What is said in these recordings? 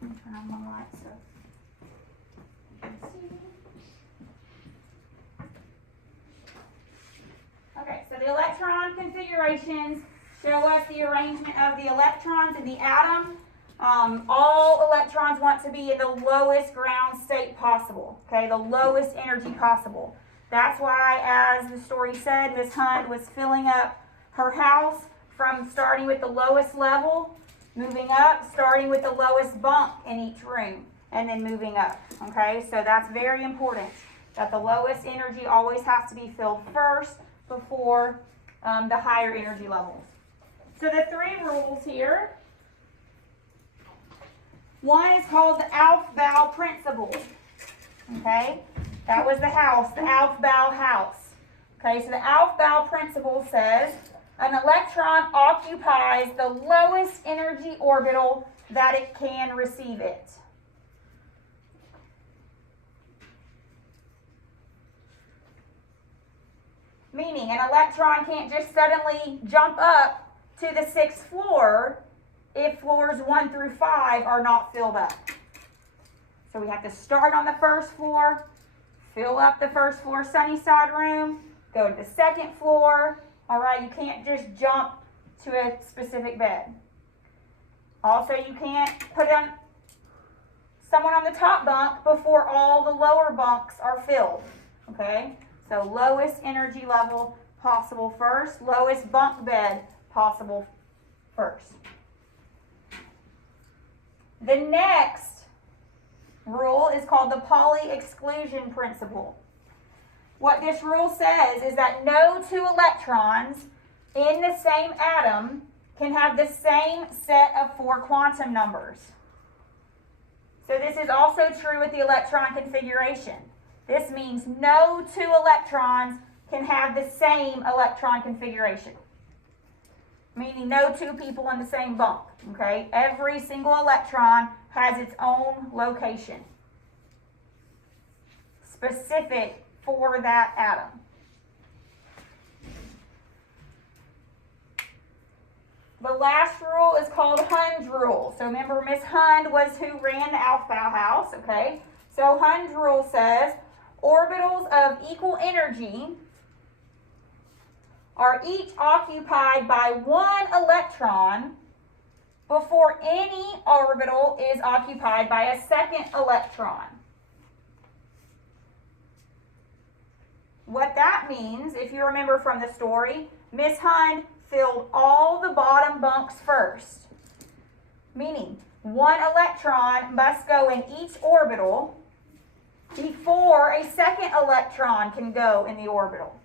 Let me turn on my light so you can see. Okay, so the electron configurations show us the arrangement of the electrons in the atom. All electrons want to be in the lowest ground state possible, okay, the lowest energy possible. That's why, as the story said, Miss Hunt was filling up her house from starting with the lowest level, moving up, starting with the lowest bunk in each room, and then moving up, okay? So that's very important, that the lowest energy always has to be filled first before the higher energy levels. So the three rules here. One is called the Aufbau principle. Okay, that was the house, the Aufbau house. Okay, so the Aufbau principle says an electron occupies the lowest energy orbital that it can receive it. Meaning an electron can't just suddenly jump up to the 6th floor if floors 1 through 5 are not filled up. So we have to start on the 1st floor, fill up the 1st floor sunny side room, go to the 2nd floor. All right, you can't just jump to a specific bed. Also, you can't put someone on the top bunk before all the lower bunks are filled. Okay, so lowest energy level possible first, lowest bunk bed possible first. The next rule is called the Pauli exclusion principle. What this rule says is that no two electrons in the same atom can have the same set of 4 quantum numbers. So this is also true with the electron configuration. This means no two electrons can have the same electron configuration. Meaning no two people in the same bunk, okay? Every single electron has its own location, specific for that atom. The last rule is called Hund's rule. So remember, Miss Hund was who ran the Aufbau house, okay? So Hund's rule says orbitals of equal energy are each occupied by 1 electron before any orbital is occupied by a second electron. What that means, if you remember from the story, Miss Hund filled all the bottom bunks first, meaning 1 electron must go in each orbital before a second electron can go in the orbital.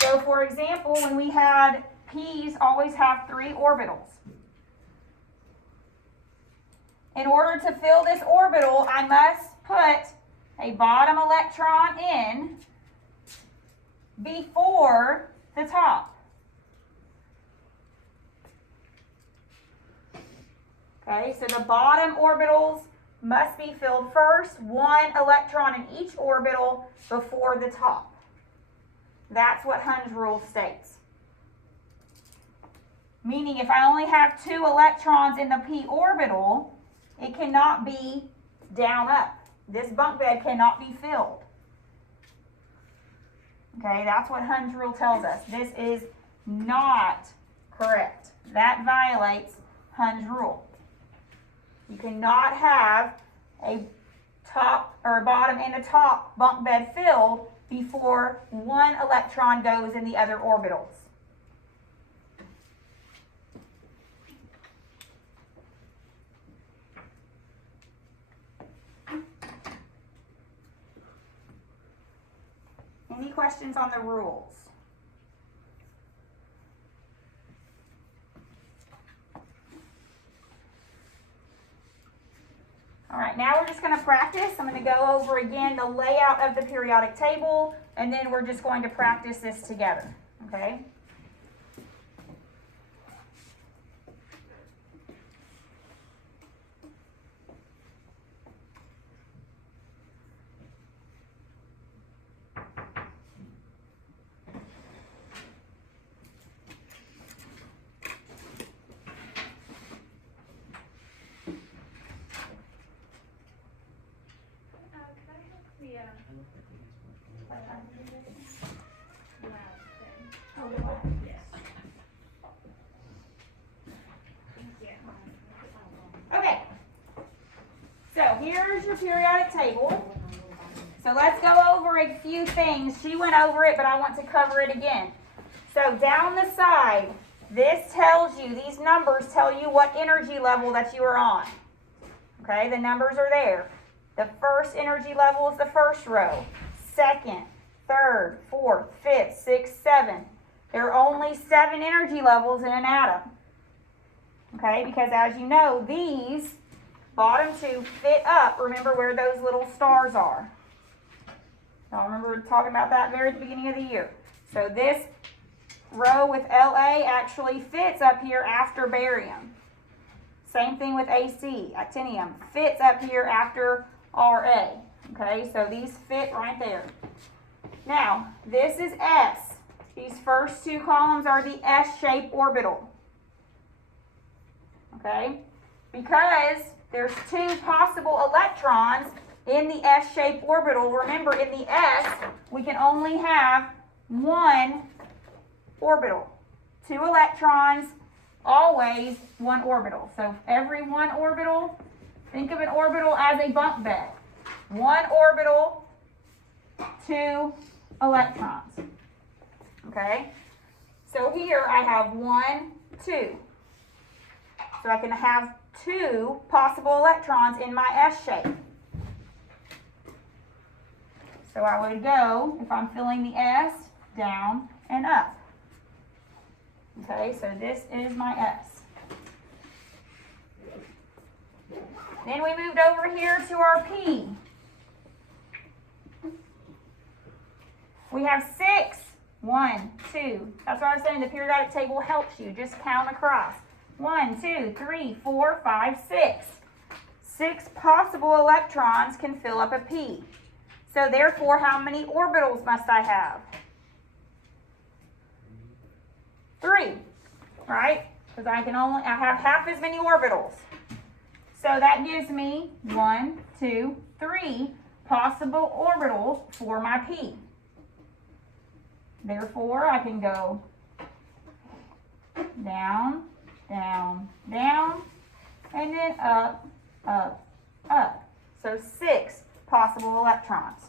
So for example, when we had P's always have 3 orbitals. In order to fill this orbital, I must put a bottom electron in before the top. Okay, so the bottom orbitals must be filled first, 1 electron in each orbital before the top. That's what Hund's rule states. Meaning if I only have 2 electrons in the p orbital, it cannot be down up. This bunk bed cannot be filled. Okay, that's what Hund's rule tells us. This is not correct. That violates Hund's rule. You cannot have a top or a bottom and a top bunk bed filled before 1 electron goes in the other orbitals. Any questions on the rules? All right, now we're just going to practice. I'm going to go over again the layout of the periodic table, and then we're just going to practice this together, okay? So here's your periodic table. So let's go over a few things. She went over it, but I want to cover it again. So down the side, this tells you, these numbers tell you what energy level that you are on. Okay, the numbers are there. The first energy level is the first row. Second, third, fourth, fifth, sixth, seventh. There are only 7 energy levels in an atom. Okay, because as you know, these bottom 2 fit up. Remember where those little stars are. I remember talking about that very at the beginning of the year. So this row with La actually fits up here after barium. Same thing with AC, actinium, fits up here after Ra. Okay, so these fit right there. Now, this is S. These first 2 columns are the S-shaped orbital. Okay, because there's 2 possible electrons in the S-shaped orbital. Remember, in the S, we can only have 1 orbital. 2 electrons, always 1 orbital. So every 1 orbital, think of an orbital as a bunk bed. 1 orbital, 2 electrons. Okay? So here I have 1, 2. So I can have 2 possible electrons in my S shape. So I would go, if I'm filling the S, down and up. Okay, so this is my S. Then we moved over here to our P. We have 6. 1, 2. That's what I was saying, the periodic table helps you. Just count across. 1, 2, 3, 4, 5, 6. 6 possible electrons can fill up a P. So therefore, how many orbitals must I have? 3, right? Because I have half as many orbitals. So that gives me 1, 2, 3 possible orbitals for my P. Therefore, I can go down, down, down, and then up, up, up. So 6 possible electrons.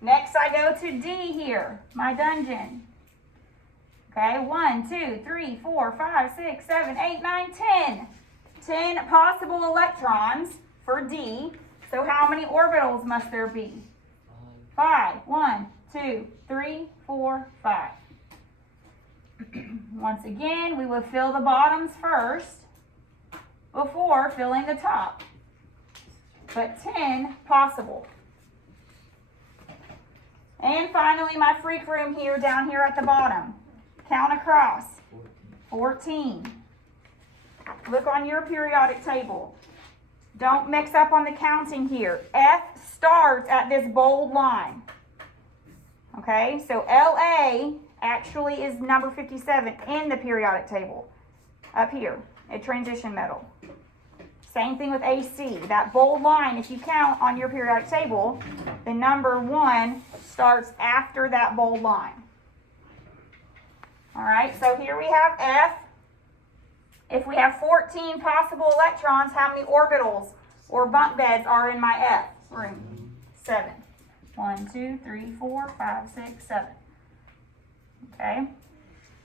Next, I go to D here, my dungeon. Okay, 1, 2, 3, 4, 5, 6, 7, 8, 9, 10. 10 possible electrons for D. So how many orbitals must there be? 5. 1, 2, 3, 4, 5. Once again, we will fill the bottoms first before filling the top. But 10 possible. And finally, my freak room here, down here at the bottom. Count across. 14. Look on your periodic table. Don't mix up on the counting here. F starts at this bold line. Okay, so La actually is number 57 in the periodic table. Up here, a transition metal. Same thing with AC. That bold line, if you count on your periodic table, the number 1 starts after that bold line. All right, so here we have F. If we have 14 possible electrons, how many orbitals or bunk beds are in my F room? 7. 1, 2, 3, 4, 5, 6, 7. Okay.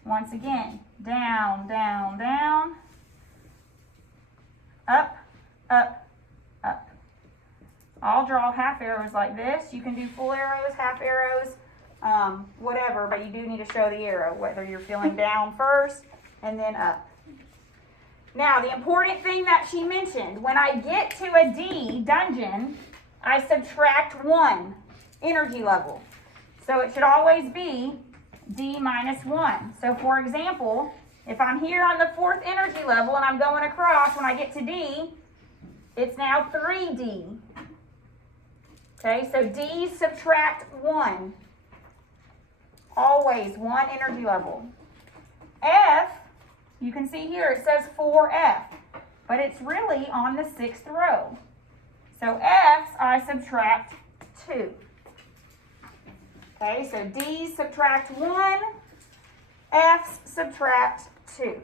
Once again, down, down, down. Up, up, up. I'll draw half arrows like this. You can do full arrows, half arrows, whatever, but you do need to show the arrow, whether you're feeling down first and then up. Now, the important thing that she mentioned, when I get to a D, dungeon, I subtract 1 energy level. So it should always be D minus 1. So for example, if I'm here on the 4th energy level and I'm going across, when I get to D, it's now 3D. Okay, so D subtract 1. Always 1 energy level. F, you can see here it says 4F, but it's really on the 6th row. So F's I subtract 2. Okay, so D subtract 1, F's subtract 2.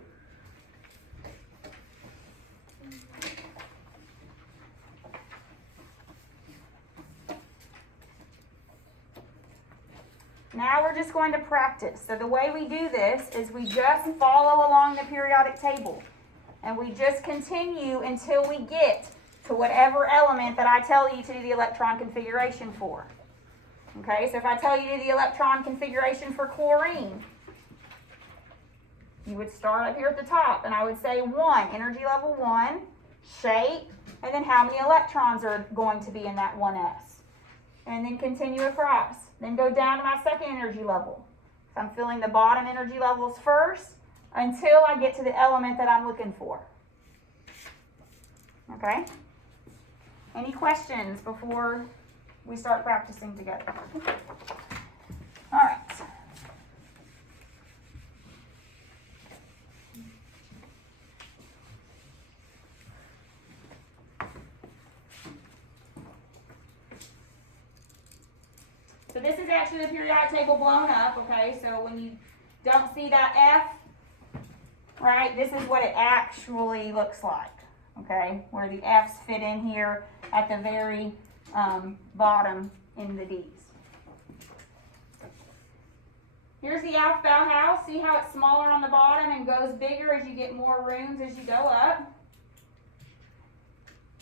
Now we're just going to practice. So the way we do this is we just follow along the periodic table. And we just continue until we get to whatever element that I tell you to do the electron configuration for. Okay, so if I tell you to do the electron configuration for chlorine, you would start up here at the top, and I would say 1, energy level 1, shape, and then how many electrons are going to be in that 1s. And then continue across. Then go down to my second energy level. So I'm filling the bottom energy levels first until I get to the element that I'm looking for. Okay? Any questions before we start practicing together? All right. So this is actually the periodic table blown up, okay? So when you don't see that F, right, this is what it actually looks like, okay? Where the F's fit in here at the very bottom in the D's. Here's the alphabet house. See how it's smaller on the bottom and goes bigger as you get more rooms as you go up?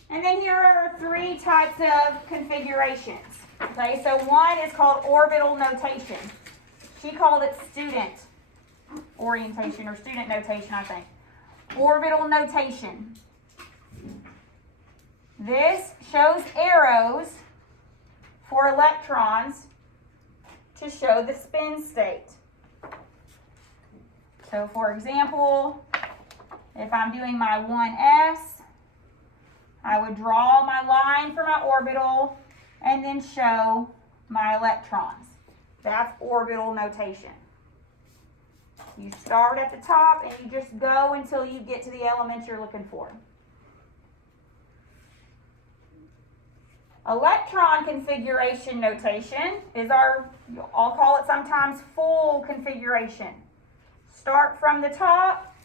And then here are 3 types of configurations. Okay, so one is called orbital notation. She called it student orientation or student notation, I think. Orbital notation. This shows arrows for electrons to show the spin state. So for example, if I'm doing my 1s, I would draw my line for my orbital and then show my electrons. That's orbital notation. You start at the top and you just go until you get to the element you're looking for. Electron configuration notation is our, I'll call it sometimes full configuration. Start from the top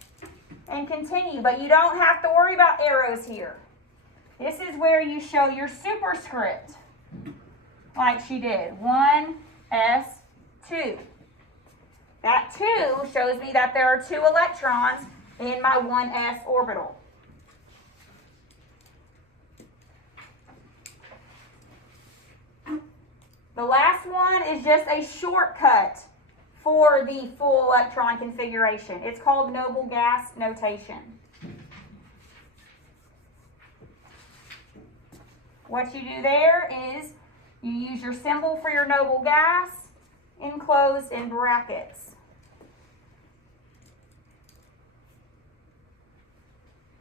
and continue, but you don't have to worry about arrows here. This is where you show your superscript, like she did, 1s2. That 2 shows me that there are 2 electrons in my 1s orbital. The last one is just a shortcut for the full electron configuration. It's called noble gas notation. What you do there is you use your symbol for your noble gas enclosed in brackets.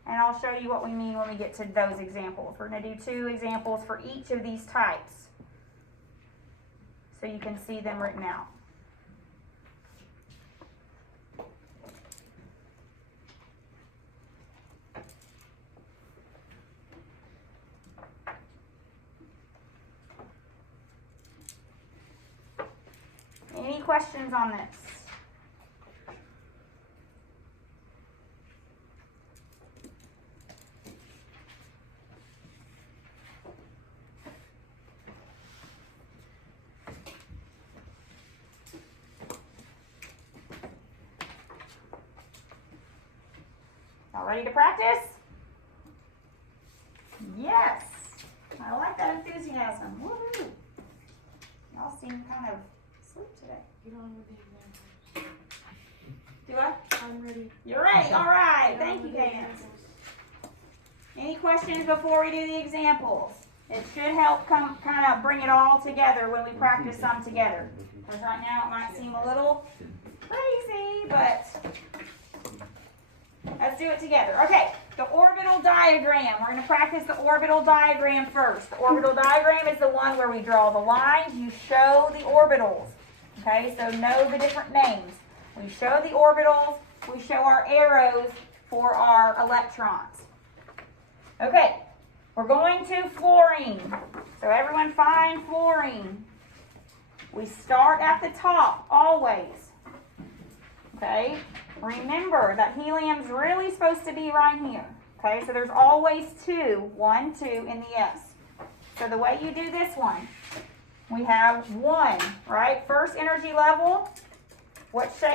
And I'll show you what we mean when we get to those examples. We're going to do 2 examples for each of these types, so you can see them written out. Any questions on this? All ready to practice? Yes. I like that enthusiasm. Woohoo. Y'all seem kind of asleep today. Get on with the examples. Do I? I'm ready. You're ready. All right. Get Thank on you, with the Cadence. examples. Any questions before we do the examples? It should help kind of bring it all together when we practice some together. Because right now it might seem a little crazy, but let's do it together. Okay, the orbital diagram. We're going to practice the orbital diagram first. The orbital diagram is the one where we draw the lines. You show the orbitals. Okay, so know the different names. We show the orbitals. We show our arrows for our electrons. Okay, we're going to fluorine. So everyone find fluorine. We start at the top, always. Okay, remember that helium's really supposed to be right here. Okay, so there's always 2, 1, 2 in the S. So the way you do this one We have 1, right? First energy level. What shape